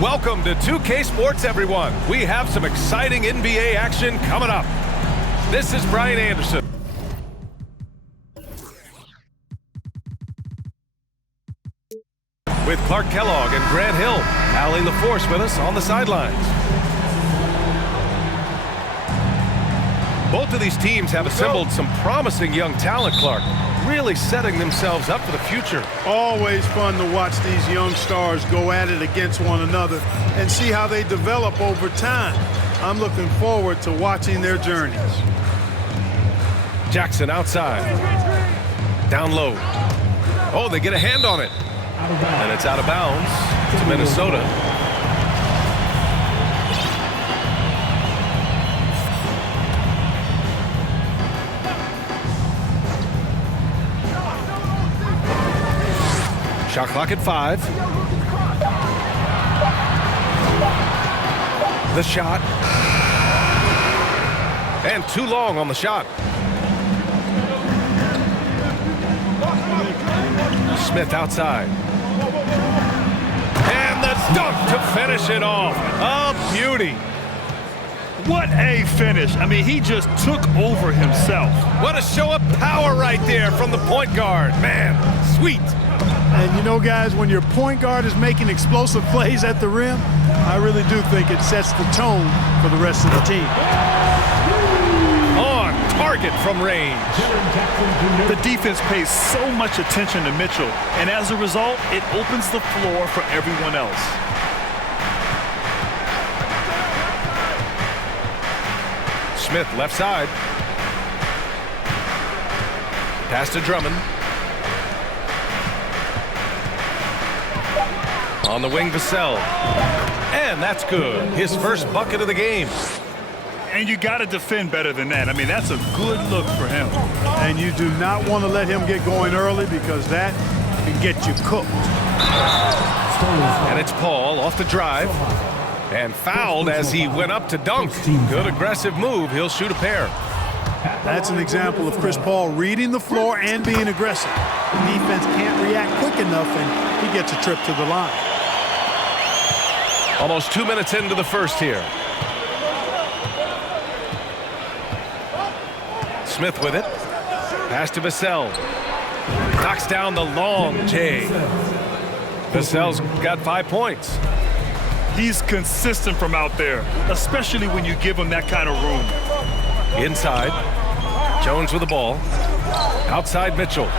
Welcome to 2K Sports, everyone. We have some exciting NBA action coming up. This is Brian Anderson. With Clark Kellogg and Grant Hill, Allie LaForce with us on the sidelines. Both of these teams have assembled some promising young talent, Clark, really setting themselves up for the future. Always fun to watch these young stars go at it against one another and see how they develop over time. I'm looking forward to watching their journeys. Jackson outside. Down low. Oh, they get a hand on it. And it's out of bounds to Minnesota. Shot clock at 5. The shot. And too long on the shot. Smith outside. And the dunk to finish it off. A beauty. What a finish. I mean, he just took over himself. What a show of power right there from the point guard. Man, sweet. And you know, guys, when your point guard is making explosive plays at the rim, I really do think it sets the tone for the rest of the team. On target from range. The defense pays so much attention to Mitchell, and as a result, it opens the floor for everyone else. Smith left side. Pass to Drummond. On the wing, Vassell. And that's good. His first bucket of the game. And you got to defend better than that. I mean, that's a good look for him. And you do not want to let him get going early because that can get you cooked. And it's Paul off the drive. And fouled as he went up to dunk. Good aggressive move. He'll shoot a pair. That's an example of Chris Paul reading the floor and being aggressive. The defense can't react quick enough, and he gets a trip to the line. Almost 2 minutes into the first here. Smith with it. Pass to Vassell. Knocks down the long J. Vassell's got 5 points. He's consistent from out there, especially when you give him that kind of room. Inside. Jones with the ball. Outside Mitchell.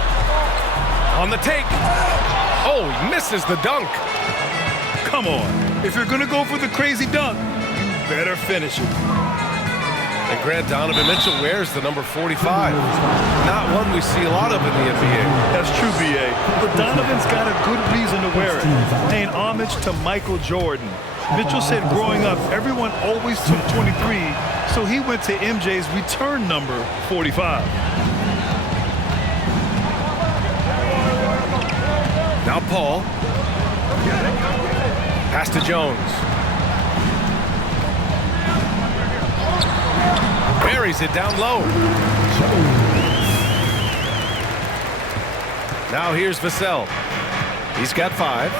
On the take. Oh, he misses the dunk. Come on. If you're going to go for the crazy dunk, you better finish it. And Grant Donovan Mitchell wears the number 45. Not one we see a lot of in the NBA. That's true, B.A. But Donovan's got a good reason to wear it, paying homage to Michael Jordan. Mitchell said growing up, everyone always took 23, so he went to MJ's return number 45. Now Paul. Pass to Jones. Buries it down low. Now here's Vassell. He's got 5.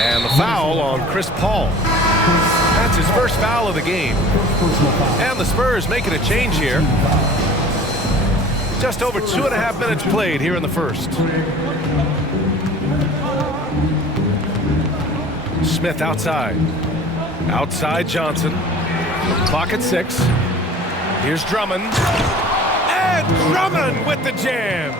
And the foul on Chris Paul. That's his first foul of the game. And the Spurs making a change here. Just over 2.5 minutes played here in the first. Smith outside. Outside Johnson. Clock at 6. Here's Drummond. And Drummond with the jam.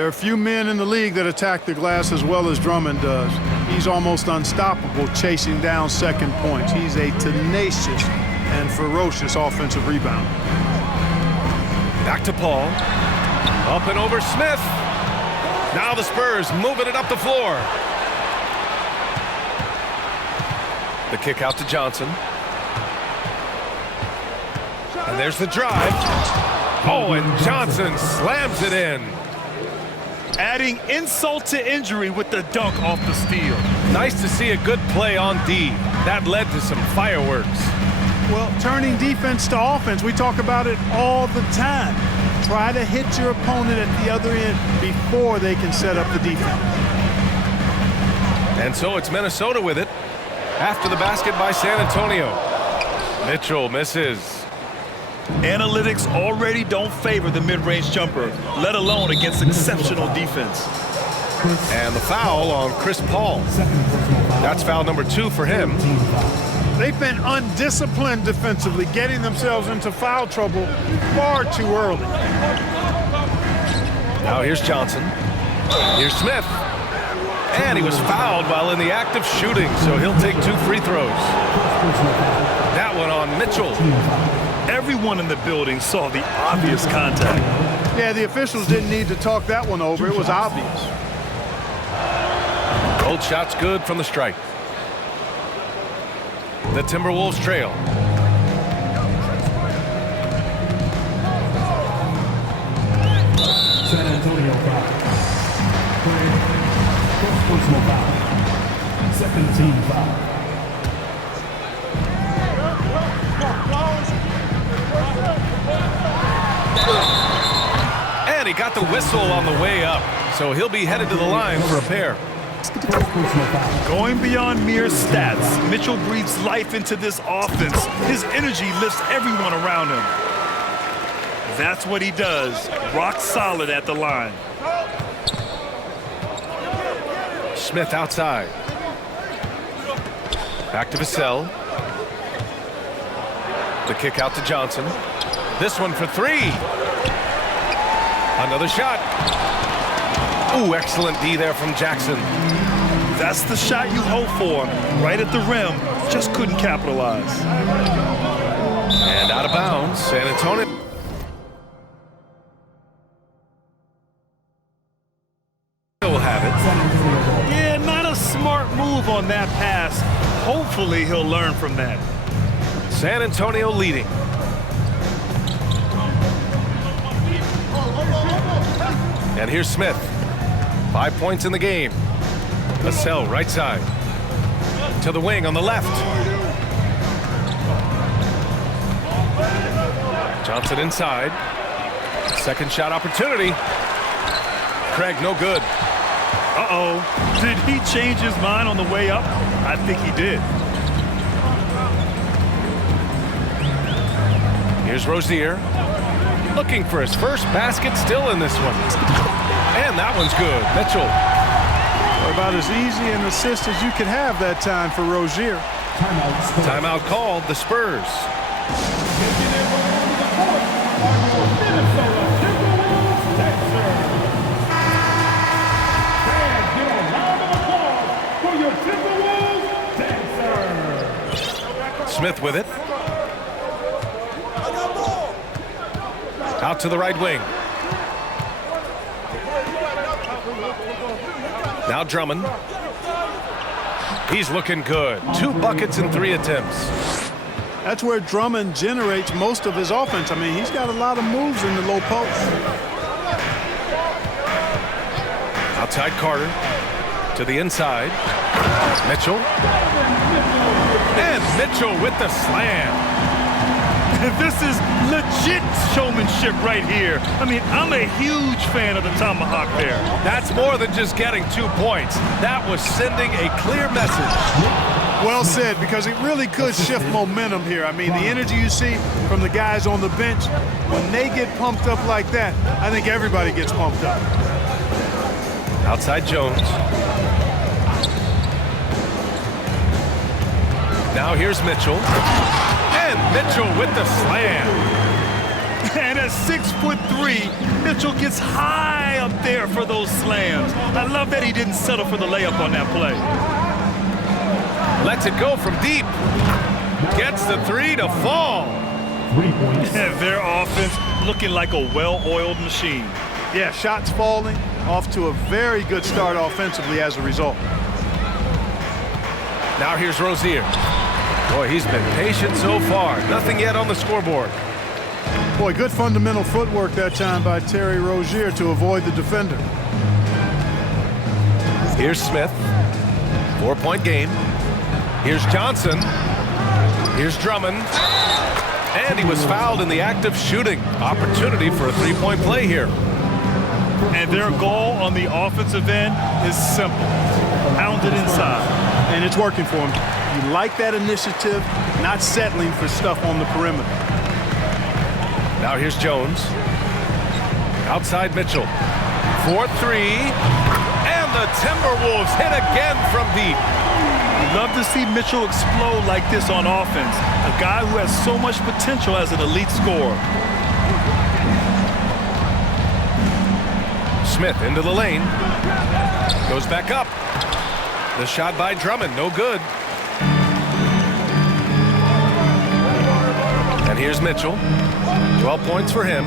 There are few men in the league that attack the glass as well as Drummond does. He's almost unstoppable chasing down second points. He's a tenacious and ferocious offensive rebounder. Back to Paul. Up and over Smith. Now the Spurs moving it up the floor. The kick out to Johnson. And there's the drive. Oh, and Johnson slams it in. Adding insult to injury with the dunk off the steal. Nice to see a good play on D. That led to some fireworks. Well, turning defense to offense, we talk about it all the time. Try to hit your opponent at the other end before they can set up the defense. And so it's Minnesota with it after the basket by San Antonio. Mitchell misses. Analytics already don't favor the mid-range jumper, let alone against exceptional defense. And the foul on Chris Paul. That's foul number 2 for him. They've been undisciplined defensively, getting themselves into foul trouble far too early. Now here's Johnson. Here's Smith. And he was fouled while in the act of shooting, so he'll take 2 free throws. That one on Mitchell. Everyone in the building saw the obvious contact. Yeah, the officials didn't need to talk that one over. It was obvious. Both shots good from the strike. The Timberwolves trail. San Antonio foul. First personal foul. Second team foul. And he got the whistle on the way up, so he'll be headed to the line for a pair. Going beyond mere stats, Mitchell breathes life into this offense. His energy lifts everyone around him. That's what he does, rock solid at the line. Smith outside. Back to Vassell. The kick out to Johnson. This one for 3. Another shot. Ooh, excellent D there from Jackson. That's the shot you hope for. Right at the rim, just couldn't capitalize. And out of bounds, San Antonio. Will have it. Yeah, not a smart move on that pass. Hopefully he'll learn from that. San Antonio leading. And here's Smith. 5 points in the game. Vassell right side. To the wing on the left. Johnson inside. Second shot opportunity. Craig, no good. Uh-oh. Did he change his mind on the way up? I think he did. Here's Rozier. Looking for his first basket, still in this one. And that one's good. Mitchell. About as easy an assist as you could have that time for Rozier. Timeout called, the Spurs. Smith with it. Out to the right wing. Now Drummond. He's looking good. 2 buckets in 3 attempts. That's where Drummond generates most of his offense. I mean, he's got a lot of moves in the low post. Outside Carter. To the inside. Mitchell. And Mitchell with the slam. This is legit showmanship right here. I mean, I'm a huge fan of the tomahawk there. That's more than just getting 2 points. That was sending a clear message. Well said, because it really could shift momentum here. I mean, the energy you see from the guys on the bench, when they get pumped up like that, I think everybody gets pumped up. Outside Jones. Now here's Mitchell. And Mitchell with the slam. And at 6'3", Mitchell gets high up there for those slams. I love that he didn't settle for the layup on that play. Lets it go from deep. Gets the three to fall. 3 points. Their offense looking like a well-oiled machine. Yeah, shots falling, off to a very good start offensively as a result. Now here's Rozier. Boy, he's been patient so far. Nothing yet on the scoreboard. Boy, good fundamental footwork that time by Terry Rozier to avoid the defender. Here's Smith. 4-point game. Here's Johnson. Here's Drummond. And he was fouled in the act of shooting. Opportunity for a three-point play here. And their goal on the offensive end is simple. Pound it inside. And it's working for him. You like that initiative, not settling for stuff on the perimeter. Now here's Jones. Outside Mitchell. 4-3. And the Timberwolves hit again from deep. Love to see Mitchell explode like this on offense. A guy who has so much potential as an elite scorer. Smith into the lane. Goes back up. The shot by Drummond, no good. And here's Mitchell. 12 points for him.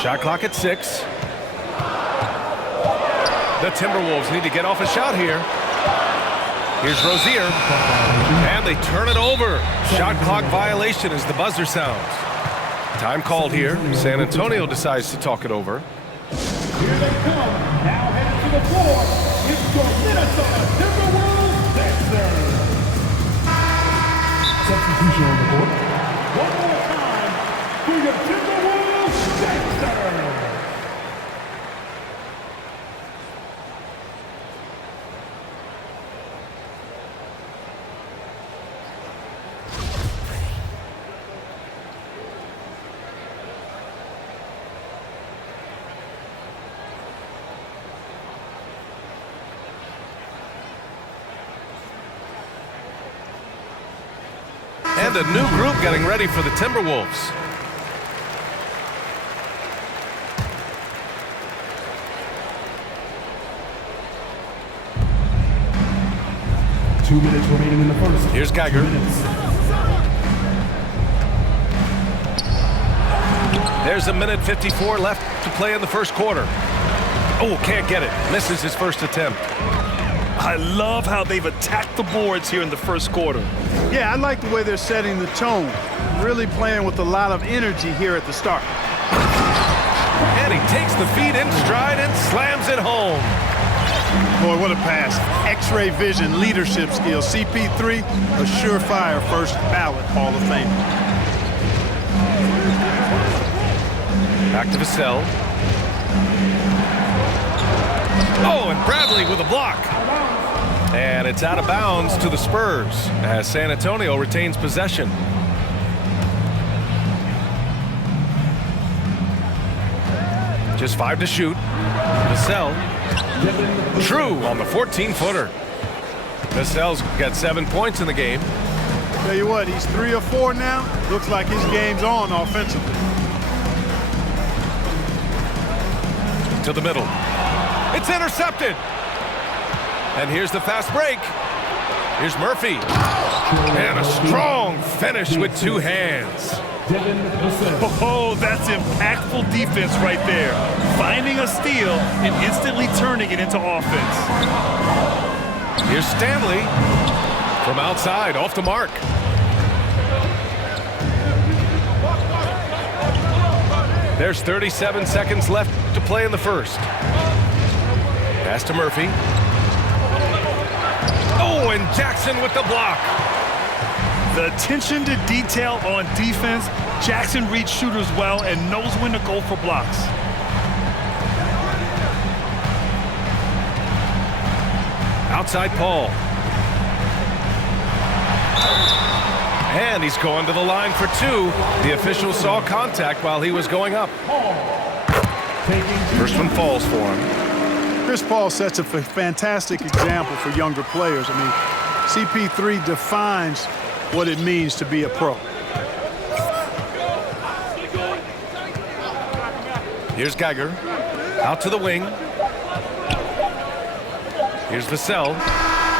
Shot clock at 6. The Timberwolves need to get off a shot here. Here's Rozier. And they turn it over. Shot clock violation as the buzzer sounds. Time called here. San Antonio decides to talk it over. Here they come. Now headed to the floor. It's your Minnesota Timberwolves Sixers. Substitution on the court. One more time for your Timberwolves Sixers. And a new group getting ready for the Timberwolves. Two minutes remaining in the first. Here's Geiger. 2 minutes. There's 1:54 left to play in the first quarter. Oh, can't get it. Misses his first attempt. I love how they've attacked the boards here in the first quarter. Yeah, I like the way they're setting the tone. Really playing with a lot of energy here at the start. And he takes the feed in stride and slams it home. Boy, what a pass. X-ray vision, leadership skills. CP3, a surefire first ballot Hall of Fame. Back to Vassell. Oh, and Bradley with a block. And it's out of bounds to the Spurs as San Antonio retains possession. Just 5 to shoot. Vassell. True on the 14-footer. Vassell's got 7 points in the game. Tell you what, he's 3 or 4 now. Looks like his game's on offensively. To the middle. It's intercepted. And here's the fast break. Here's Murphy. And a strong finish with 2 hands. Oh, that's impactful defense right there. Finding a steal and instantly turning it into offense. Here's Stanley from outside, off the mark. There's 37 seconds left to play in the first. Pass to Murphy. Oh, and Jackson with the block. The attention to detail on defense. Jackson reads shooters well and knows when to go for blocks. Outside Paul. And he's going to the line for 2. The official saw contact while he was going up. First one falls for him. Chris Paul sets a fantastic example for younger players. I mean, CP3 defines what it means to be a pro. Here's Geiger. Out to the wing. Here's Vassell.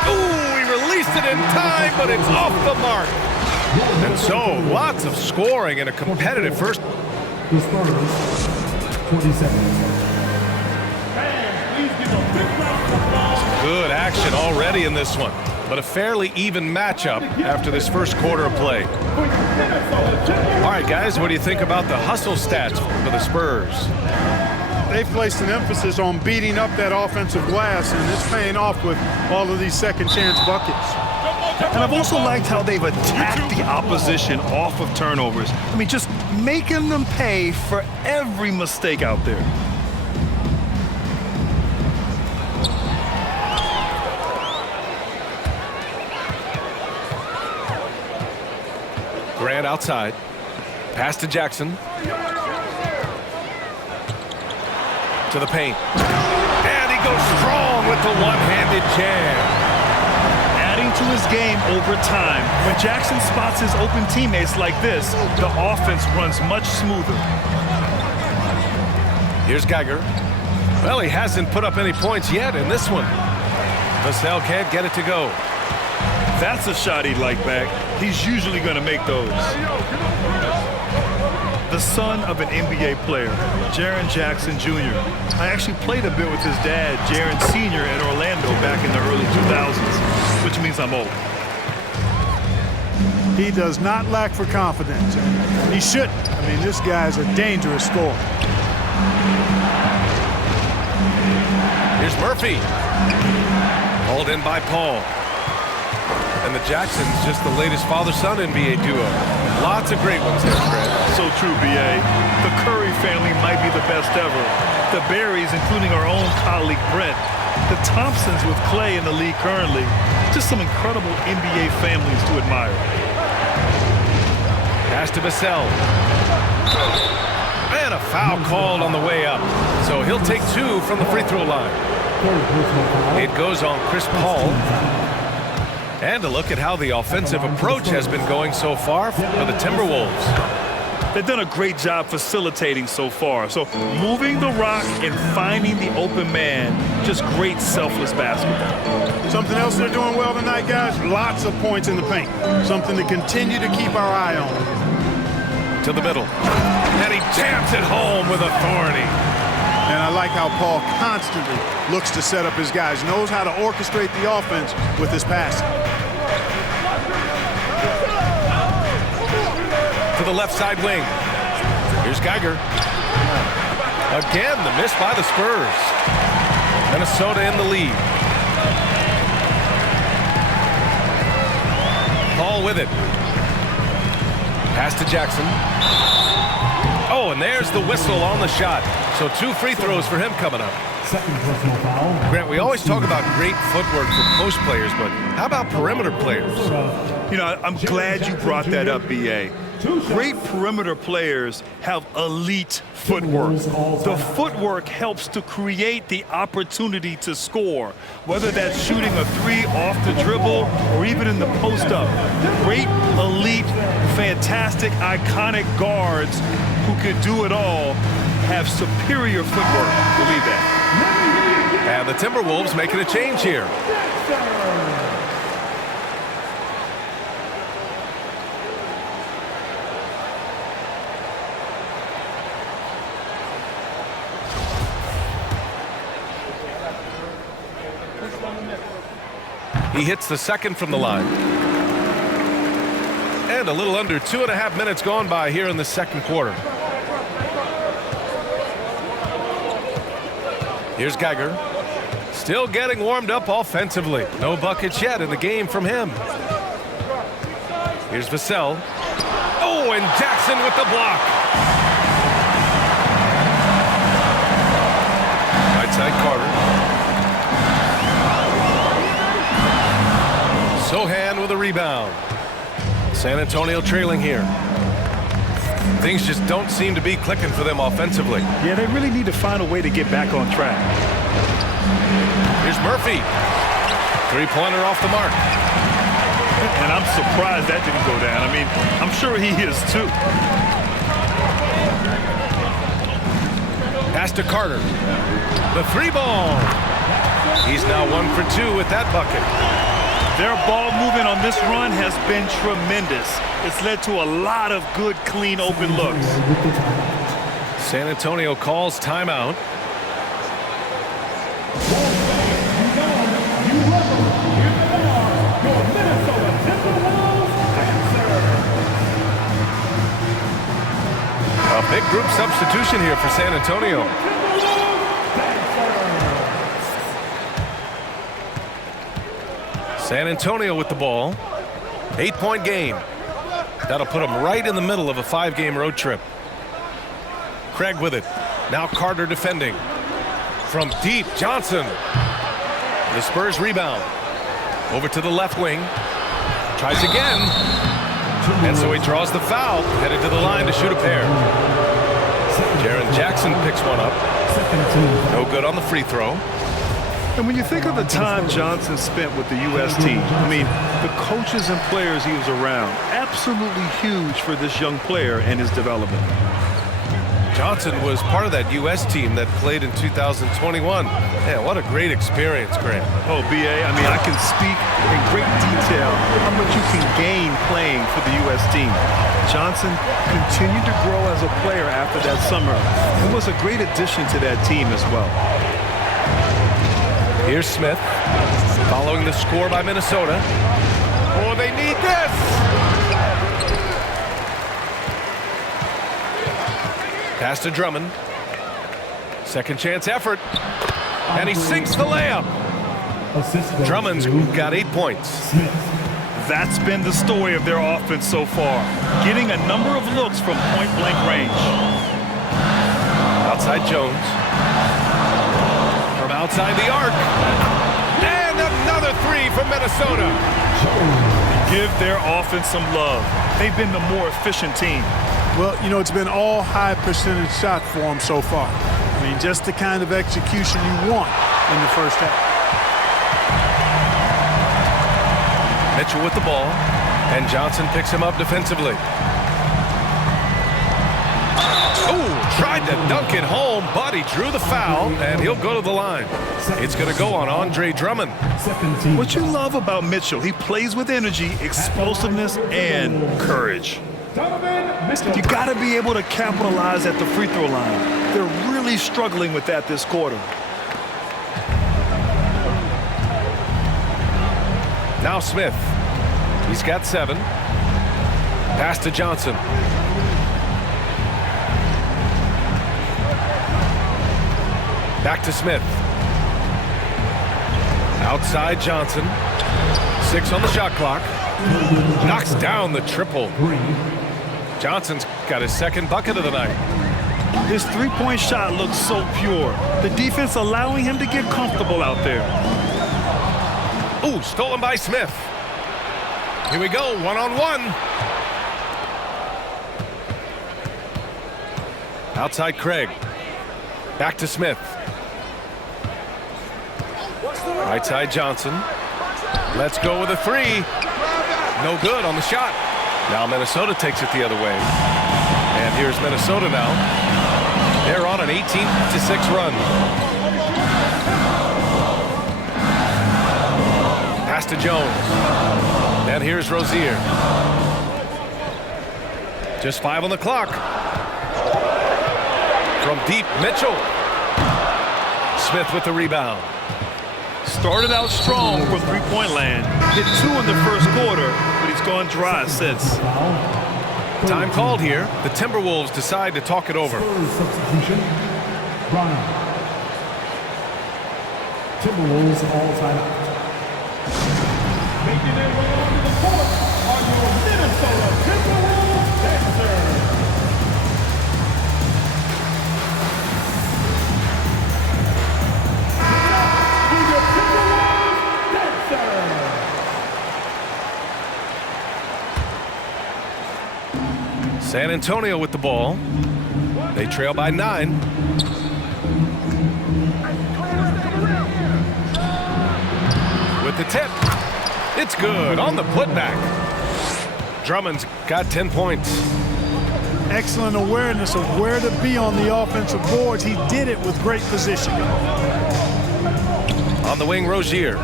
Ooh, he released it in time, but it's off the mark. And so, lots of scoring in a competitive first. The Spurs, 27. Good action already in this one, but a fairly even matchup after this first quarter of play. All right, guys, what do you think about the hustle stats for the Spurs? They've placed an emphasis on beating up that offensive glass, and it's paying off with all of these second chance buckets. And I've also liked how they've attacked the opposition off of turnovers. I mean, just making them pay for every mistake out there. Grant outside. Pass to Jackson. To the paint. And he goes strong with the one-handed jam. Adding to his game over time. When Jackson spots his open teammates like this, the offense runs much smoother. Here's Geiger. Well, he hasn't put up any points yet in this one. Vassell can't get it to go. That's a shot he'd like back. He's usually going to make those. The son of an NBA player, Jaren Jackson Jr. I actually played a bit with his dad, Jaren Sr. in Orlando back in the early 2000s, which means I'm old. He does not lack for confidence. He shouldn't. I mean, this guy's a dangerous scorer. Here's Murphy. Hauled in by Paul. And the Jacksons, just the latest father-son NBA duo. Lots of great ones there, Fred. So true, B.A. The Curry family might be the best ever. The Berries, including our own colleague Brent. The Thompsons with Clay in the league currently. Just some incredible NBA families to admire. Pass to Vassell. And a foul called on the way up. So he'll take two from the free throw line. It goes on Chris Paul. And a look at how the offensive approach has been going so far for the Timberwolves. They've done a great job facilitating so far. So moving the rock and finding the open man, just great selfless basketball. Something else they're doing well tonight, guys, lots of points in the paint. Something to continue to keep our eye on. To the middle. And he jams it home with authority. And I like how Paul constantly looks to set up his guys, knows how to orchestrate the offense with his passing. To the left side wing. Here's Geiger. Again, the miss by the Spurs. Minnesota in the lead. Paul with it. Pass to Jackson. Oh, and there's the whistle on the shot. So two free throws for him coming up. Second personal foul. Grant, we always talk about great footwork for post players, but how about perimeter players? You know, I'm glad you brought that up, B.A. Great perimeter players have elite footwork. The footwork helps to create the opportunity to score, whether that's shooting a three off the dribble or even in the post-up. Great, elite, fantastic, iconic guards who can do it all have superior footwork. Believe that. And the Timberwolves making a change here. He hits the second from the line. And a little under 2.5 minutes gone by here in the second quarter. Here's Geiger. Still getting warmed up offensively. No buckets yet in the game from him. Here's Vassell. Oh, and Jackson with the block. Right side Carter. Sohan with a rebound. San Antonio trailing here. Things just don't seem to be clicking for them offensively. Yeah, they really need to find a way to get back on track. Here's Murphy. Three-pointer off the mark. And I'm surprised that didn't go down. I mean, I'm sure he is too. Pass to Carter. The three ball. He's now 1 for 2 with that bucket. Their ball movement on this run has been tremendous. It's led to a lot of good, clean, open looks. San Antonio calls timeout. A big group substitution here for San Antonio. San Antonio with the ball. 8-point game. That'll put them right in the middle of a 5-game road trip. Craig with it. Now Carter defending. From deep, Johnson. The Spurs rebound. Over to the left wing. Tries again. And so he draws the foul. Headed to the line to shoot a pair. Jaren Jackson picks one up. No good on the free throw. And when you think of the time Johnson spent with the U.S. team, I mean, the coaches and players he was around, absolutely huge for this young player and his development. Johnson was part of that U.S. team that played in 2021. Yeah, what a great experience, Grant. Oh, B.A., I mean, I can speak in great detail how much you can gain playing for the U.S. team. Johnson continued to grow as a player after that summer and was a great addition to that team as well. Here's Smith, following the score by Minnesota. Oh, they need this! Pass to Drummond. Second chance effort. And he sinks the layup. Drummond's got 8 points. That's been the story of their offense so far, getting a number of looks from point-blank range. Outside Jones. From outside the arc. And another three from Minnesota. Give their offense some love. They've been the more efficient team. Well, you know, it's been all high percentage shot for them so far. I mean, just the kind of execution you want in the first half. Mitchell with the ball, and Johnson picks him up defensively. Oh, tried to dunk it home, but he drew the foul, and he'll go to the line. It's going to go on Andre Drummond. What you love about Mitchell, he plays with energy, explosiveness, and courage. You got to be able to capitalize at the free throw line. They're really struggling with that this quarter. Now Smith. He's got 7. Pass to Johnson. Back to Smith. Outside Johnson. 6 on the shot clock. Knocks down the triple. Johnson's got his second bucket of the night. His three-point shot looks so pure. The defense allowing him to get comfortable out there. Ooh, stolen by Smith. Here we go, one-on-one. Outside Craig. Back to Smith. Right side Johnson. Let's go with a 3. No good on the shot. Now Minnesota takes it the other way. And here's Minnesota now. They're on an 18-6 run. Pass to Jones. And here's Rozier. Just 5 on the clock. From deep, Mitchell. Smith with the rebound. Started out strong from three-point land. Hit 2 in the first quarter, but he's gone dry since. Time called here. The Timberwolves decide to talk it over. Substitution. Brown. Timberwolves all time out. Making their way onto the court are your Minnesota Timberwolves dancers. San Antonio with the ball. They trail by 9. With the tip. It's good on the putback. Drummond's got 10 points. Excellent awareness of where to be on the offensive boards. He did it with great positioning. On the wing, Rozier.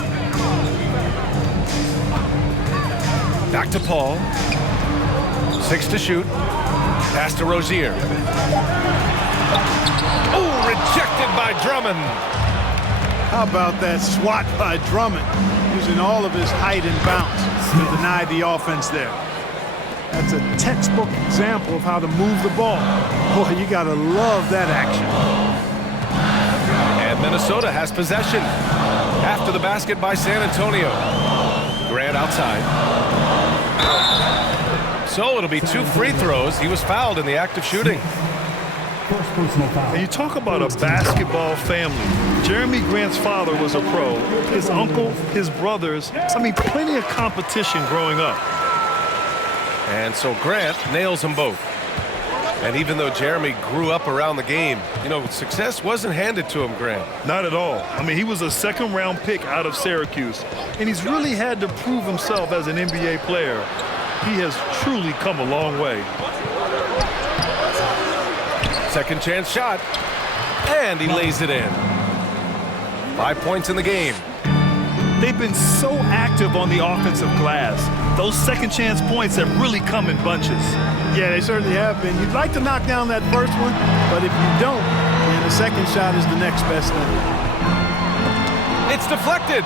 Back to Paul. 6 to shoot. Pass to Rozier. Oh, rejected by Drummond. How about that swat by Drummond, using all of his height and bounce to deny the offense there. That's a textbook example of how to move the ball. Boy, you gotta love that action. And Minnesota has possession. After the basket by San Antonio. Grant outside. So it'll be 2 free throws. He was fouled in the act of shooting. And you talk about a basketball family. Jeremy Grant's father was a pro. His uncle, his brothers. I mean, plenty of competition growing up. And so Grant nails them both. And even though Jeremy grew up around the game, you know, success wasn't handed to him, Grant. Not at all. I mean, he was a second-round pick out of Syracuse. And he's really had to prove himself as an NBA player. He has truly come a long way. Second chance shot. And he lays it in. 5 points in the game. They've been so active on the offensive glass. Those second chance points have really come in bunches. Yeah, they certainly have been. You'd like to knock down that first one, but if you don't, then the second shot is the next best thing. It's deflected.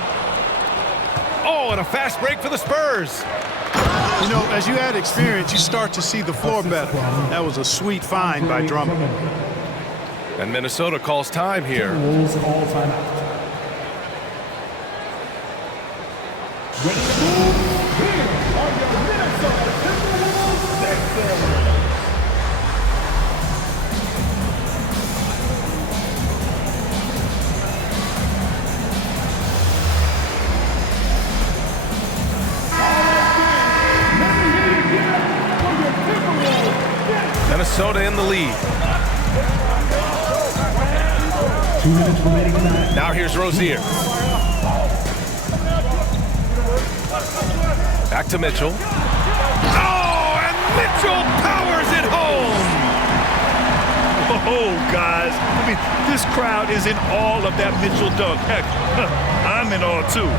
Oh, and a fast break for the Spurs. You know, as you add experience, you start to see the floor better. That was a sweet find by Drummond. And Minnesota calls time here. Minnesota in the lead. Now here's Rozier. Back to Mitchell. Oh, and Mitchell powers it home. Oh, guys. I mean, this crowd is in awe of that Mitchell dunk. Heck, I'm in awe, too.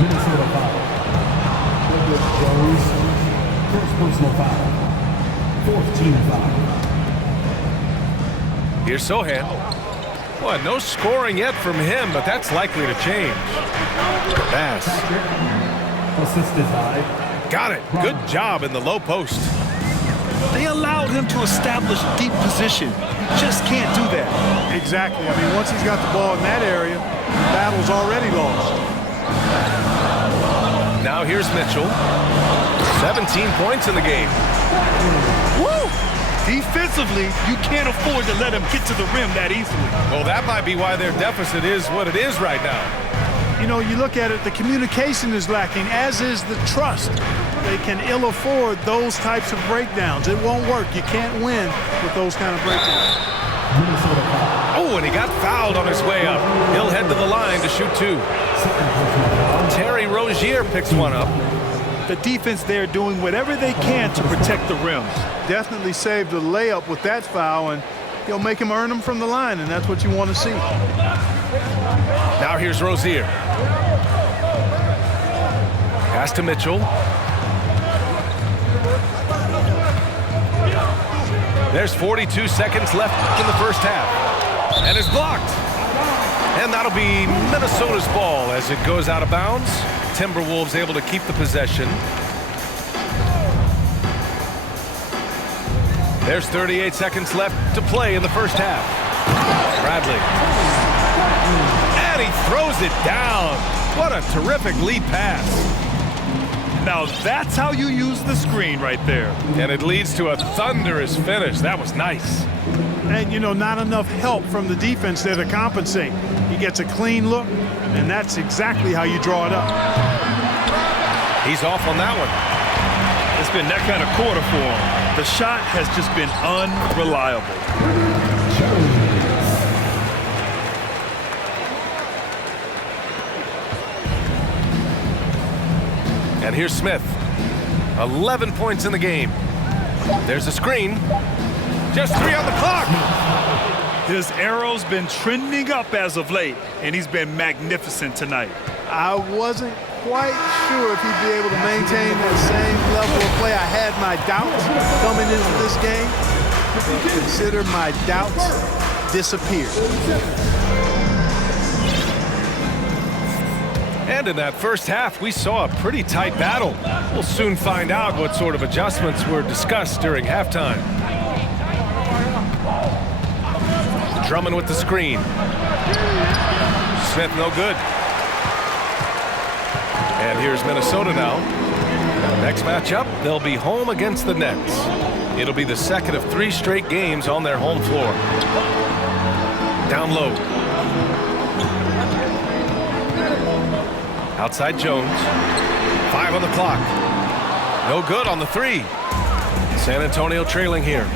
Minnesota foul. Jones. First personal foul. 4th team foul. Here's Sohan. Well, no scoring yet from him, but that's likely to change. Pass. Assisted by. Got it. Good job in the low post. They allowed him to establish deep position. He just can't do that. Exactly. I mean, once he's got the ball in that area, the battle's already lost. Now here's Mitchell. 17 points in the game. Woo! Defensively, you can't afford to let him get to the rim that easily. Well, that might be why their deficit is what it is right now. You know, you look at it, the communication is lacking, as is the trust. They can ill afford those types of breakdowns. It won't work. You can't win with those kind of breakdowns. Oh, and he got fouled on his way up. He'll head to the line to shoot 2. Terry Rozier picks one up. The defense there doing whatever they can to protect the rims. Definitely saved a layup with that foul, and he'll make him earn them from the line, and that's what you want to see. Now here's Rozier. Pass to Mitchell. There's 42 seconds left in the first half. And it's blocked. And that'll be Minnesota's ball as it goes out of bounds. Timberwolves able to keep the possession. There's 38 seconds left to play in the first half. Bradley. And he throws it down. What a terrific lead pass. Now that's how you use the screen right there. And it leads to a thunderous finish. That was nice. And, you know, not enough help from the defense there to compensate. He gets a clean look, and that's exactly how you draw it up. He's off on that one. It's been that kind of quarter for him. The shot has just been unreliable. And here's Smith. 11 points in the game. There's a screen. Just 3 on the clock. His arrow's been trending up as of late, and he's been magnificent tonight. I wasn't quite sure if he'd be able to maintain that same level of play. I had my doubts coming into this game. Consider my doubts disappeared. And in that first half, we saw a pretty tight battle. We'll soon find out what sort of adjustments were discussed during halftime. Drummond with the screen. Smith no good. And here's Minnesota now. Next matchup, they'll be home against the Nets. It'll be the second of 3 straight games on their home floor. Down low. Outside Jones. 5 on the clock. No good on the 3. San Antonio trailing here.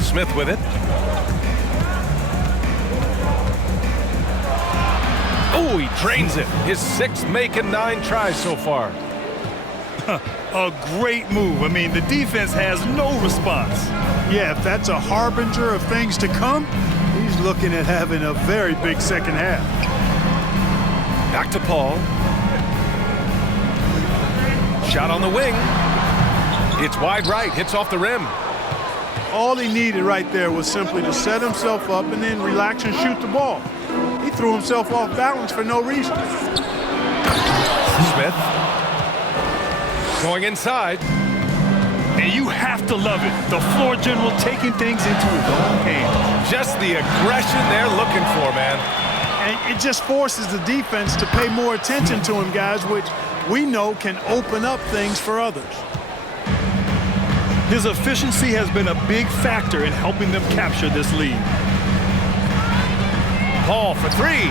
Smith with it. Oh, he drains it. His 6th make in 9 tries so far. A great move. I mean, the defense has no response. Yeah, if that's a harbinger of things to come, he's looking at having a very big second half. Back to Paul. Shot on the wing. It's wide right, hits off the rim. All he needed right there was simply to set himself up and then relax and shoot the ball. He threw himself off balance for no reason. Smith. Going inside. And you have to love it. The floor general taking things into his own hands. Just the aggression they're looking for, man. And it just forces the defense to pay more attention to him, guys, which we know can open up things for others. His efficiency has been a big factor in helping them capture this lead. Paul for 3.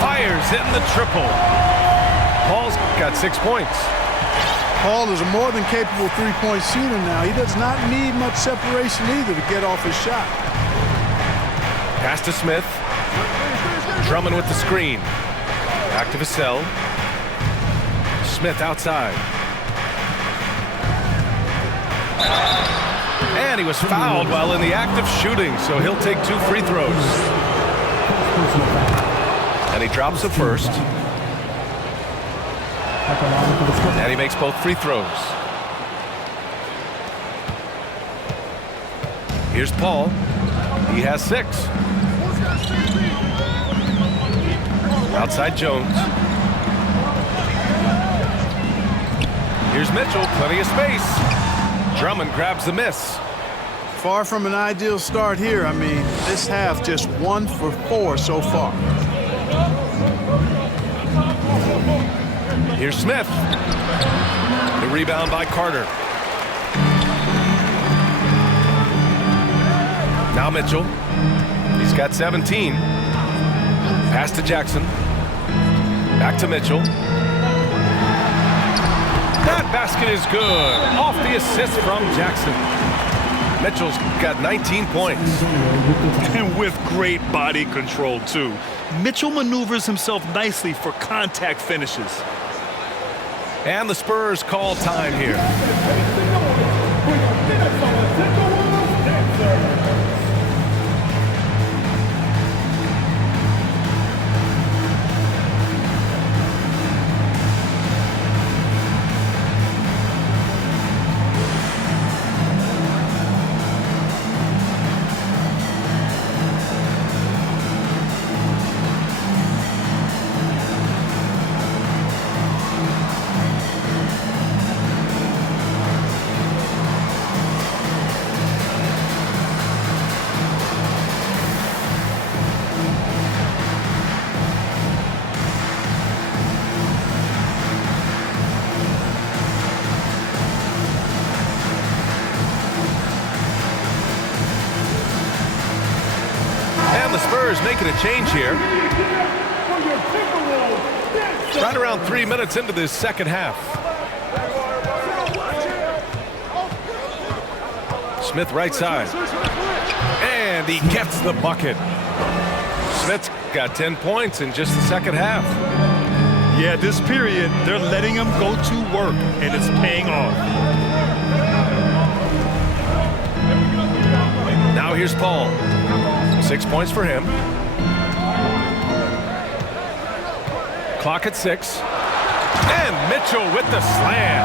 Fires in the triple. Paul's got 6 points. Paul is a more than capable three-point shooter now. He does not need much separation either to get off his shot. Pass to Smith. Drummond with the screen. Back to Vassell. Smith outside. And he was fouled while in the act of shooting, so he'll take 2 free throws. And he drops the first. And he makes both free throws. Here's Paul. He has 6. Outside Jones. Here's Mitchell, plenty of space. Drummond grabs the miss. Far from an ideal start here. I mean, this half just 1 for 4 so far. Here's Smith. The rebound by Carter. Now Mitchell. He's got 17. Pass to Jackson. Back to Mitchell. That basket is good. Off the assist from Jackson. Mitchell's got 19 points. And with great body control, too. Mitchell maneuvers himself nicely for contact finishes. And the Spurs call time here. The Spurs making a change here. Right around 3 minutes into this second half. Smith right side. And he gets the bucket. Smith's got 10 points in just the second half. Yeah, this period, they're letting him go to work, and it's paying off. Now here's Paul. 6 points for him. Clock at 6. And Mitchell with the slam.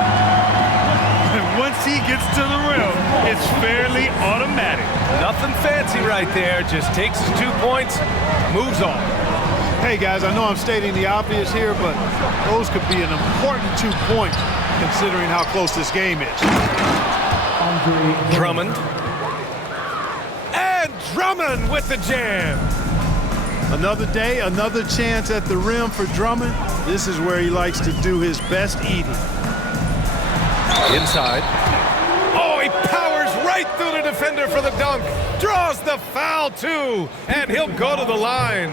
And once he gets to the rim, it's fairly automatic. Nothing fancy right there. Just takes his 2 points, moves on. Hey, guys, I know I'm stating the obvious here, but those could be an important 2 points considering how close this game is. Drummond. And Drummond with the jam. Another day, another chance at the rim for Drummond. This is where he likes to do his best eating. Inside. Oh, he powers right through the defender for the dunk. Draws the foul, too. And he'll go to the line.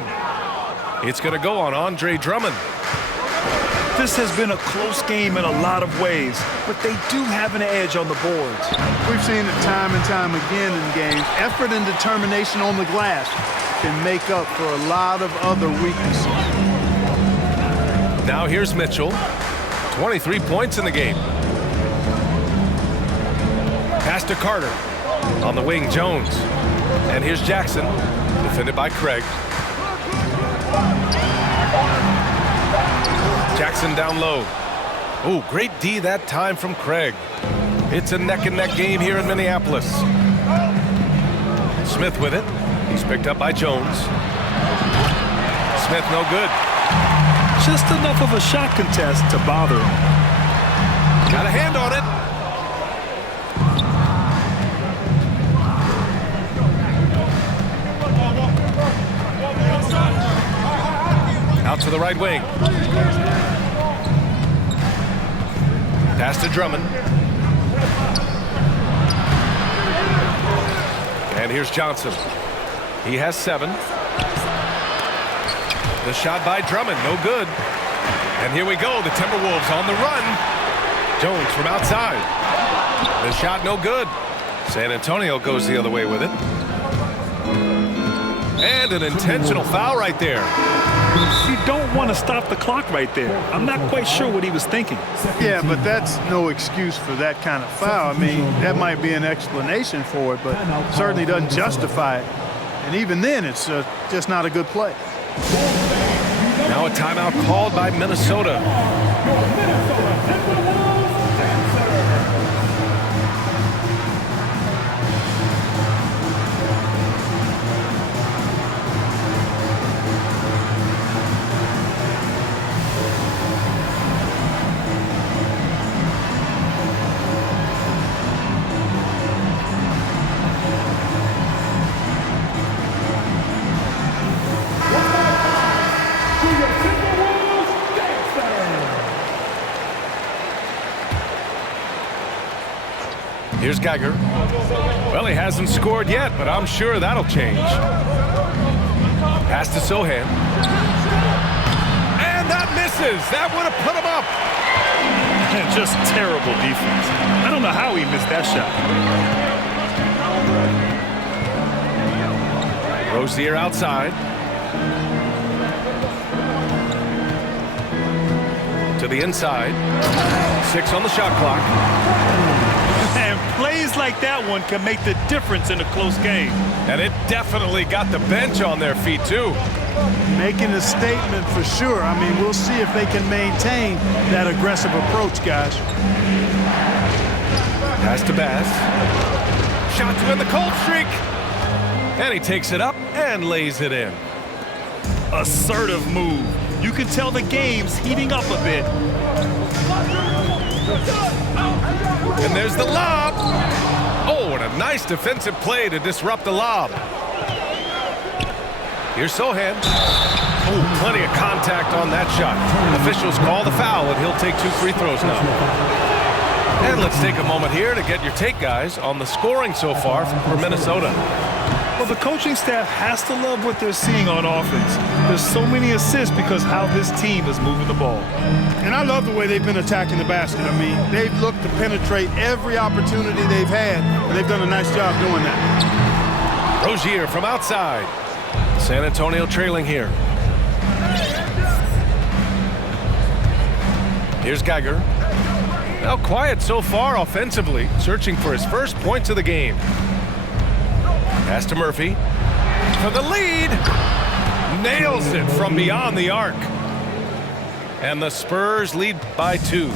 It's going to go on Andre Drummond. This has been a close game in a lot of ways, but they do have an edge on the boards. We've seen it time and time again in games. Effort and determination on the glass can make up for a lot of other weaknesses. Now here's Mitchell. 23 points in the game. Pass to Carter. On the wing, Jones. And here's Jackson, defended by Craig. Jackson down low. Oh, great D that time from Craig. It's a neck-and-neck game here in Minneapolis. Smith with it. He's picked up by Jones. Smith no good. Just enough of a shot contest to bother him. Got a hand on it. Out to the right wing. Pass to Drummond. And here's Johnson. He has 7. The shot by Drummond, no good. And here we go, the Timberwolves on the run. Jones from outside. The shot no good. San Antonio goes the other way with it. And an intentional foul right there. You don't want to stop the clock right there. I'm not quite sure what he was thinking. Yeah, but that's no excuse for that kind of foul. I mean, that might be an explanation for it, but certainly doesn't justify it. And even then, it's just not a good play. Now a timeout called by Minnesota. Here's Geiger. Well, he hasn't scored yet, but I'm sure that'll change. Pass to Sohan. And that misses. That would have put him up. Just terrible defense. I don't know how he missed that shot. Rozier outside. To the inside. 6 on the shot clock. And plays like that one can make the difference in a close game. And it definitely got the bench on their feet, too. Making a statement for sure. I mean, we'll see if they can maintain that aggressive approach, guys. Pass to Bass. Shot to end the cold streak. And he takes it up and lays it in. Assertive move. You can tell the game's heating up a bit. And there's the lob. Oh, and a nice defensive play to disrupt the lob. Here's Sohan. Oh, plenty of contact on that shot. Officials call the foul, and he'll take 2 free throws now. And let's take a moment here to get your take, guys, on the scoring so far for Minnesota. Well, the coaching staff has to love what they're seeing on offense. There's so many assists because how this team is moving the ball. And I love the way they've been attacking the basket. I mean, they've looked to penetrate every opportunity they've had, and they've done a nice job doing that. Rozier from outside. San Antonio trailing here. Here's Geiger. Now quiet so far offensively, searching for his first points of the game. Pass to Murphy. For the lead. Nails it from beyond the arc. And the Spurs lead by 2.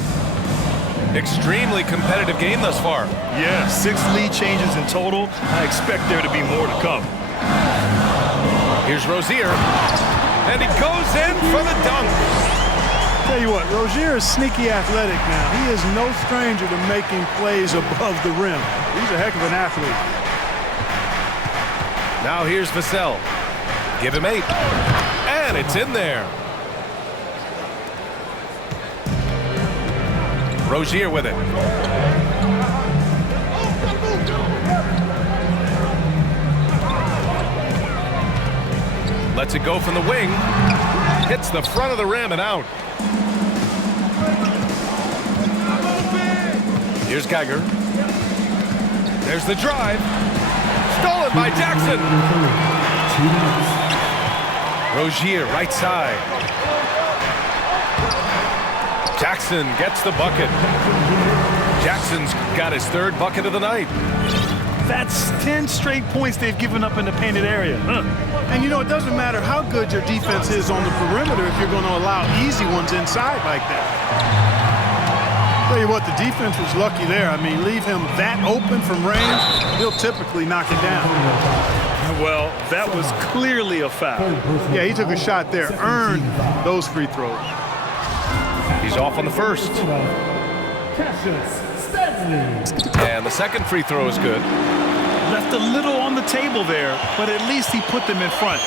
Extremely competitive game thus far. Yeah, 6 lead changes in total. I expect there to be more to come. Here's Rozier. And he goes in for the dunk. Tell you what, Rozier is sneaky athletic now. He is no stranger to making plays above the rim. He's a heck of an athlete. Now here's Vassell. Give him 8. And it's in there. Rozier with it. Lets it go from the wing. Hits the front of the rim and out. Here's Geiger. There's the drive. Stolen by Jackson. Rozier, right side. Jackson gets the bucket. Jackson's got his 3rd bucket of the night. That's 10 straight points they've given up in the painted area. And you know, it doesn't matter how good your defense is on the perimeter if you're going to allow easy ones inside like that. Tell you what, the defense was lucky there. I mean, leave him that open from range, he'll typically knock it down. Well, that was clearly a foul. Yeah, he took a shot there, earned those free throws. He's off on the first. And the second free throw is good. Left a little on the table there, but at least he put them in front.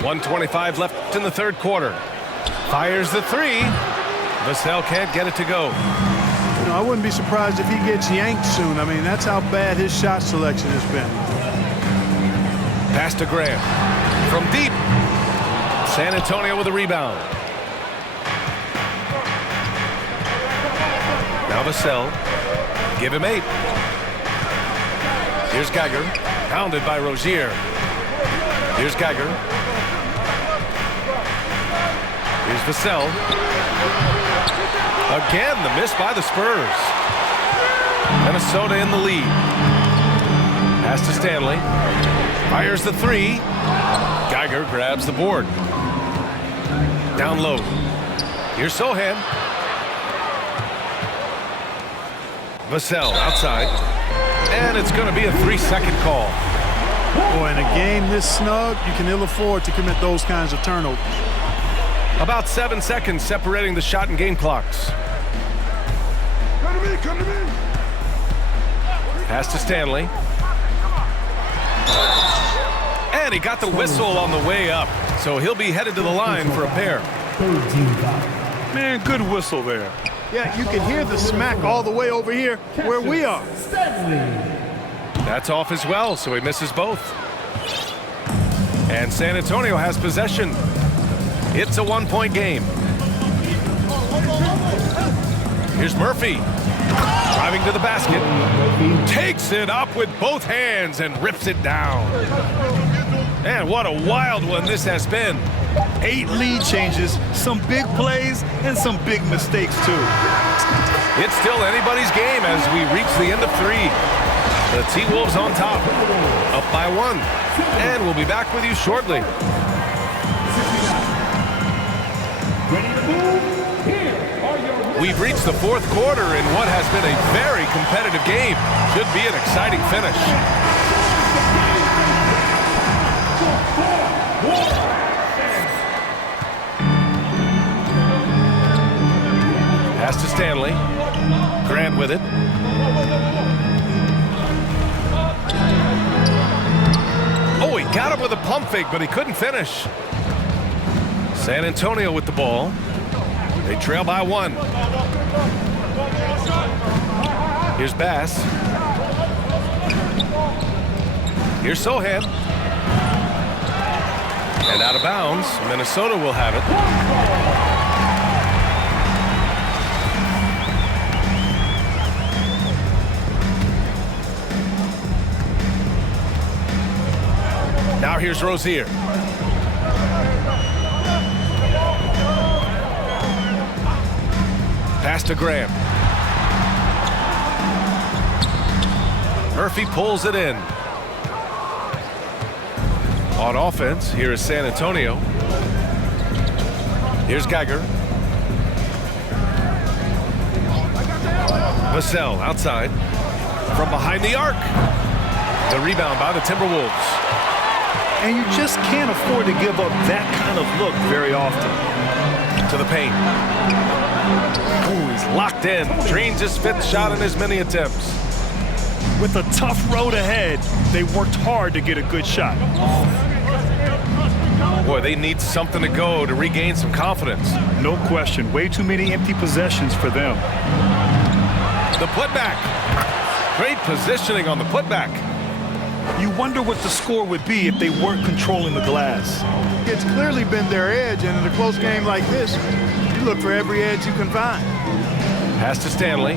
.125 left in the 3rd quarter. Fires the 3. Vassell can't get it to go. You know, I wouldn't be surprised if he gets yanked soon. I mean, that's how bad his shot selection has been. Pass to Graham. From deep. San Antonio with a rebound. Now Vassell. Give him 8. Here's Geiger. Pounded by Rozier. Here's Geiger. Here's Vassell. Again, the miss by the Spurs. Minnesota in the lead. Pass to Stanley. Fires the 3. Geiger grabs the board. Down low. Here's Sohan. Vassell outside. And it's going to be a 3-second call. Boy, in a game this snug, you can ill afford to commit those kinds of turnovers. About 7 seconds separating the shot and game clocks. Come to me. Pass to Stanley. And he got the whistle on the way up, so he'll be headed to the line for a pair. Man, good whistle there. Yeah, you can hear the smack all the way over here where we are. That's off as well, so he misses both. And San Antonio has possession. It's a 1-point game. Here's Murphy. Driving to the basket. Takes it up with both hands and rips it down. And what a wild one this has been. 8 lead changes, some big plays, and some big mistakes, too. It's still anybody's game as we reach the end of 3. The T-Wolves on top, up by 1. And we'll be back with you shortly. We've reached the 4th quarter in what has been a very competitive game. Should be an exciting finish. Pass to Stanley. Grant with it. Oh, he got him with a pump fake, but he couldn't finish. San Antonio with the ball. They trail by 1. Here's Bass. Here's Sohan. And out of bounds. Minnesota will have it. here's Rozier. Pass to Graham. Murphy pulls it in. On offense, here is San Antonio. Here's Geiger. Vassell outside. From behind the arc. The rebound by the Timberwolves. And you just can't afford to give up that kind of look very often. To the paint. Oh, he's locked in. Drains his 5th shot in as many attempts. With a tough road ahead, they worked hard to get a good shot. Boy, they need something to go to regain some confidence. No question. Way too many empty possessions for them. The putback. Great positioning on the putback. You wonder what the score would be if they weren't controlling the glass. It's clearly been their edge, and in a close game like this, you look for every edge you can find. Pass to Stanley.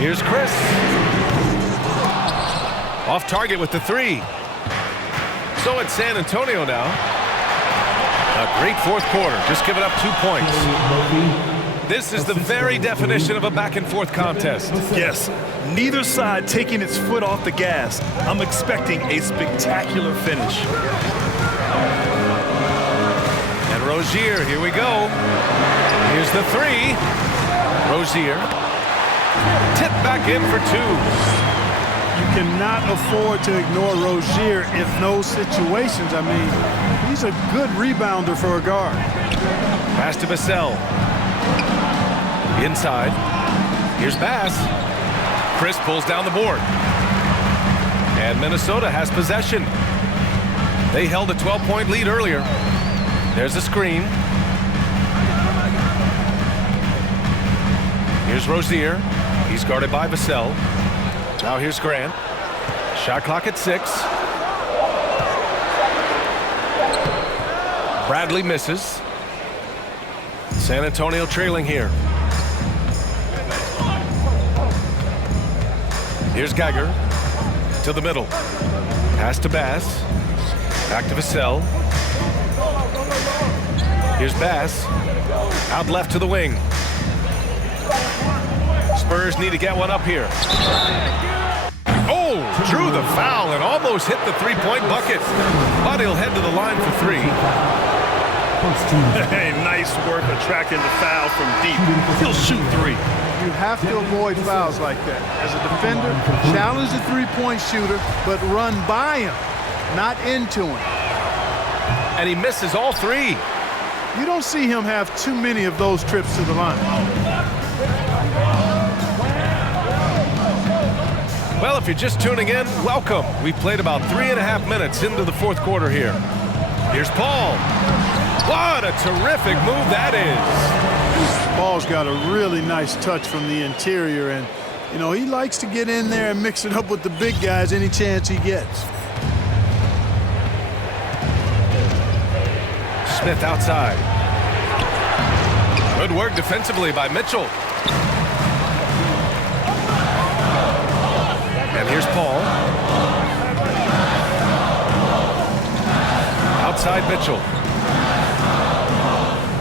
Here's Chris. Off target with the 3. So it's San Antonio now. A great 4th quarter. Just giving up 2 points. This is the very definition of a back-and-forth contest. Yes, neither side taking its foot off the gas. I'm expecting a spectacular finish. And Rozier, here we go. Here's the 3. Rozier. Tip back in for 2. You cannot afford to ignore Rozier in those situations. I mean, he's a good rebounder for a guard. Pass to Vassell. Inside. Here's Bass. Chris pulls down the board. And Minnesota has possession. They held a 12-point lead earlier. There's a screen. Here's Rozier. He's guarded by Vassell. Now here's Grant. Shot clock at 6. Bradley misses. San Antonio trailing here. Here's Geiger to the middle. Pass to Bass. Back to Vassell. Here's Bass. Out left to the wing. Spurs need to get one up here. Oh, drew the foul and almost hit the 3-point bucket. But he'll head to the line for 3. Hey, nice work attracting the foul from deep. He'll shoot 3. You have to avoid fouls like that. As a defender, challenge the 3-point shooter, but run by him, not into him. And he misses all 3. You don't see him have too many of those trips to the line. Well, if you're just tuning in, welcome. We've played about 3.5 minutes into the 4th quarter here. Here's Paul. What a terrific move that is. Paul's got a really nice touch from the interior, and, you know, he likes to get in there and mix it up with the big guys any chance he gets. Smith outside. Good work defensively by Mitchell. And here's Paul. Outside Mitchell.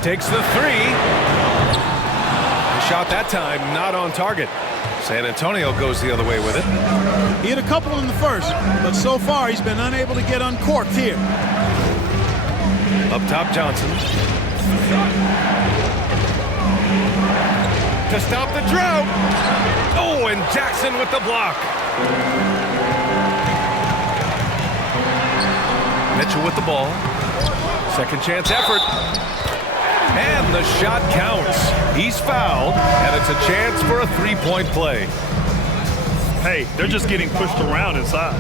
Takes the 3. The shot that time not on target. San Antonio goes the other way with it. He hit a couple in the first, but so far he's been unable to get uncorked here. Up top, Johnson. To stop the drought. Oh, and Jackson with the block. Mitchell with the ball. Second chance effort. And the shot counts. He's fouled, and it's a chance for a 3-point play. Hey, they're just getting pushed around inside.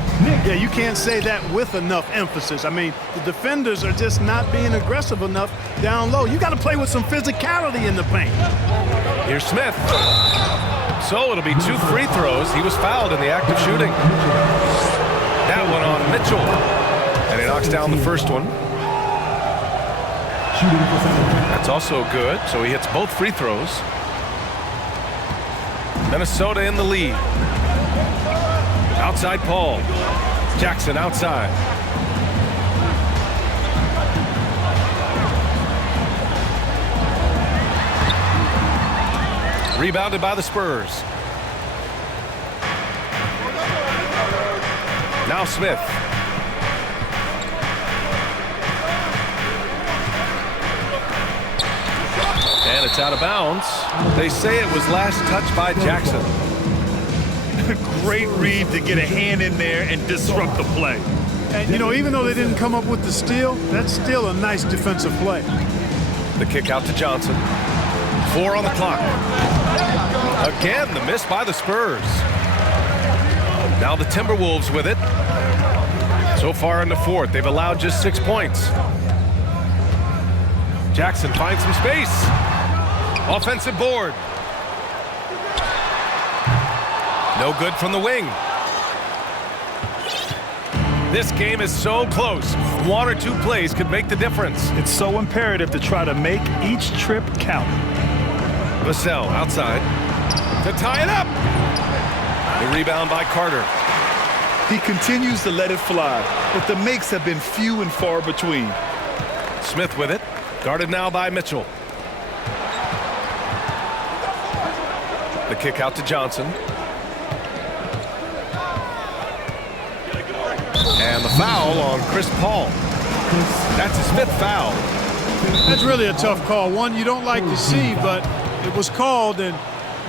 Yeah, you can't say that with enough emphasis. I mean, the defenders are just not being aggressive enough down low. You got to play with some physicality in the paint. Here's Smith. So it'll be 2 free throws. He was fouled in the act of shooting. That one on Mitchell. And he knocks down the first one. That's also good. So he hits both free throws. Minnesota in the lead. Outside Paul. Jackson outside. Rebounded by the Spurs. Now Smith. And it's out of bounds. They say it was last touched by Jackson. Great read to get a hand in there and disrupt the play. And, you know, even though they didn't come up with the steal, that's still a nice defensive play. The kick out to Johnson. 4 on the clock. Again, the miss by the Spurs. Now the Timberwolves with it. So far in the fourth, they've allowed just 6 points. Jackson finds some space. Offensive board. No good from the wing. This game is so close. 1 or 2 plays could make the difference. It's so imperative to try to make each trip count. Vassell outside to tie it up. The rebound by Carter. He continues to let it fly, but the makes have been few and far between. Smith with it. Guarded now by Mitchell. The kick out to Johnson. And the foul on Chris Paul. That's his 5th foul. That's really a tough call. One you don't like to see, but it was called, and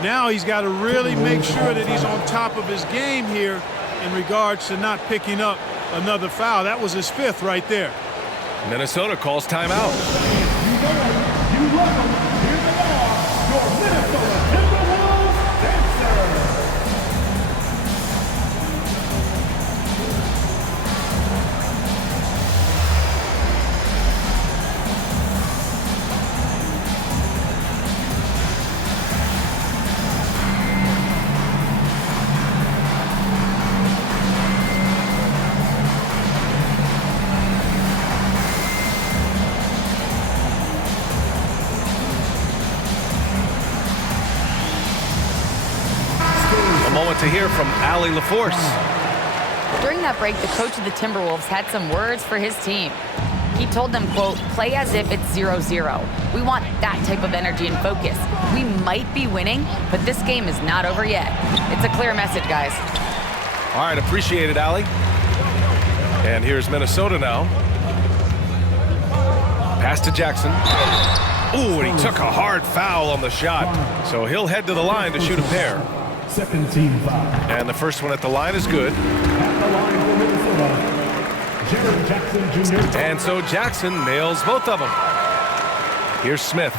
now he's got to really make sure that he's on top of his game here in regards to not picking up another foul. That was his 5th right there. Minnesota calls timeout. You welcome, here they are, your Minnesota Timberwolves dancers. Moment to hear from Allie LaForce. During that break, the coach of the Timberwolves had some words for his team. He told them, quote, play as if it's 0-0. We want that type of energy and focus. We might be winning, but this game is not over yet. It's a clear message, guys. All right, appreciate it, Allie. And here's Minnesota now. Pass to Jackson. Ooh, and he took a hard foul on the shot. So he'll head to the line to shoot a pair. Second team foul. And the first one at the line is good. At the line for Minnesota, Jaren Jackson Jr. And so Jackson nails both of them. Here's Smith.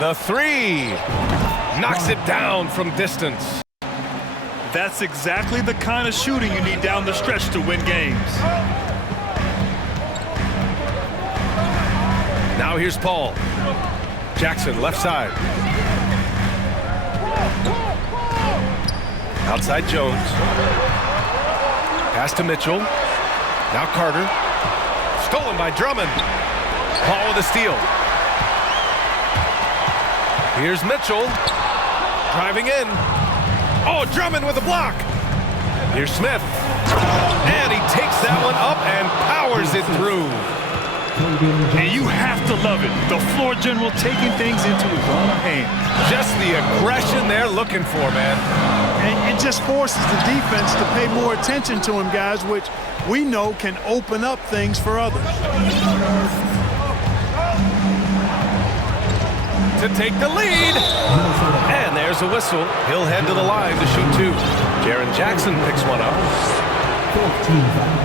The 3. Knocks it down from distance. That's exactly the kind of shooting you need down the stretch to win games. Now here's Paul. Jackson, left side. Outside Jones. Pass to Mitchell. Now Carter. Stolen by Drummond. Paul with a steal. Here's Mitchell. Driving in. Oh, Drummond with a block. Here's Smith. And he takes that one up and powers it through. And you have to love it. The floor general taking things into his own hands. Just the aggression they're looking for, man. And it just forces the defense to pay more attention to him, guys, which we know can open up things for others. To take the lead. And there's a whistle. He'll head to the line to shoot 2. Jaren Jackson picks one up. 14 foul.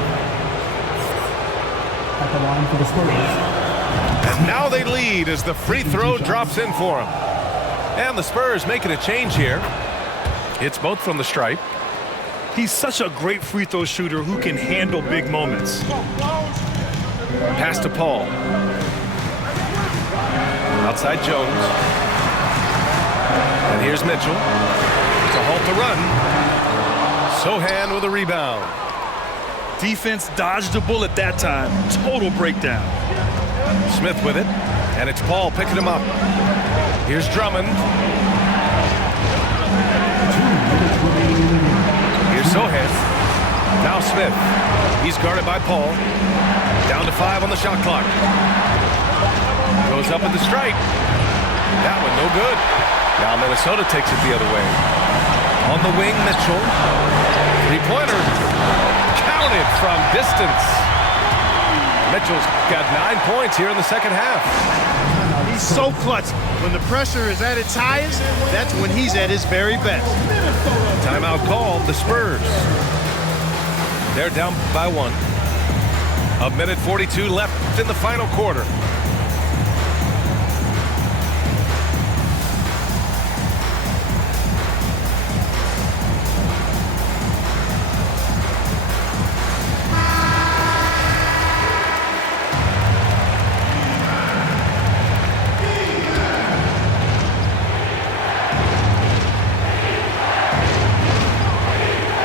At the line for the Spurs. And now they lead as the free throw drops in for them. And the Spurs making a change here. It's both from the stripe. He's such a great free throw shooter who can handle big moments. Pass to Paul. Outside Jones. And here's Mitchell to halt the run. Sohan with a rebound. Defense dodged a bullet that time. Total breakdown. Smith with it. And it's Paul picking him up. Here's Drummond. Here's Sohan. Now Smith. He's guarded by Paul. Down to 5 on the shot clock. Goes up at the stripe. That one no good. Now Minnesota takes it the other way. On the wing, Mitchell. Three-pointer. Counted from distance. Mitchell's got 9 points here in the second half. He's so clutch. When the pressure is at its highest, that's when he's at his very best. Timeout called, the Spurs. They're down by 1. A minute 42 left in the final quarter.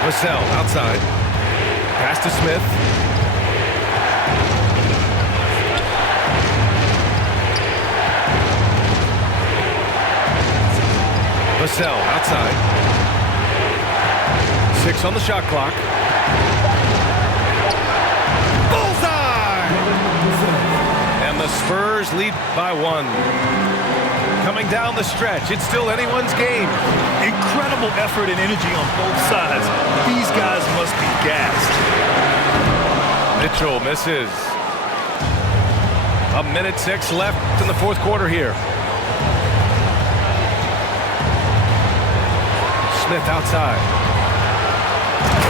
Vassell outside. Pass to Smith. Vassell outside. 6 on the shot clock. Bullseye! And the Spurs lead by 1. Coming down the stretch, it's still anyone's game. Incredible effort and energy on both sides. These guys must be gassed. Mitchell misses. A minute 6 left in the fourth quarter here. Smith outside.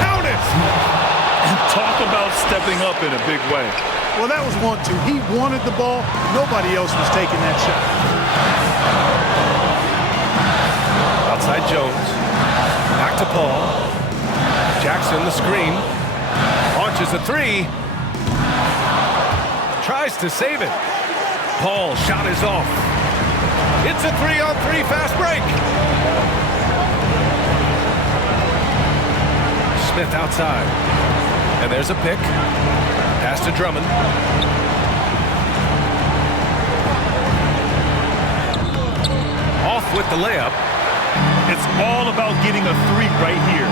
Count it! And talk about stepping up in a big way. Well, that was 1-2. He wanted the ball. Nobody else was taking that shot. Outside Jones. Back to Paul. Jackson the screen. Launches a 3. Tries to save it. Paul shot is off. It's a 3-on-3 fast break. Smith outside. And there's a pick. Pass to Drummond. Off with the layup. It's all about getting a 3 right here.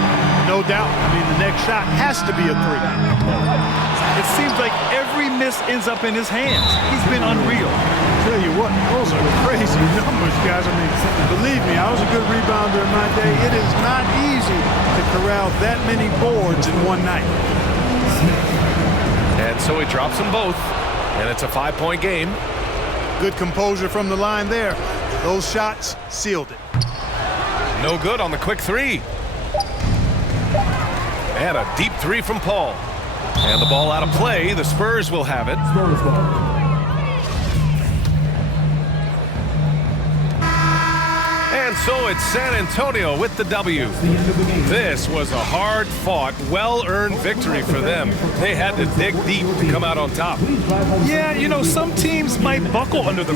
No doubt. I mean, the next shot has to be a 3. It seems like every miss ends up in his hands. He's been unreal. Tell you what, those are crazy numbers, guys. I mean, believe me, I was a good rebounder in my day. It is not easy to corral that many boards in one night. And so he drops them both, and it's a 5-point game. Good composure from the line there. Those shots sealed it. No good on the quick 3. And a deep 3 from Paul. And the ball out of play. The Spurs will have it. Spurs ball. And so it's San Antonio with the W. This was a hard-fought, well-earned victory for them. They had to dig deep to come out on top. Yeah, you know, some teams might buckle under the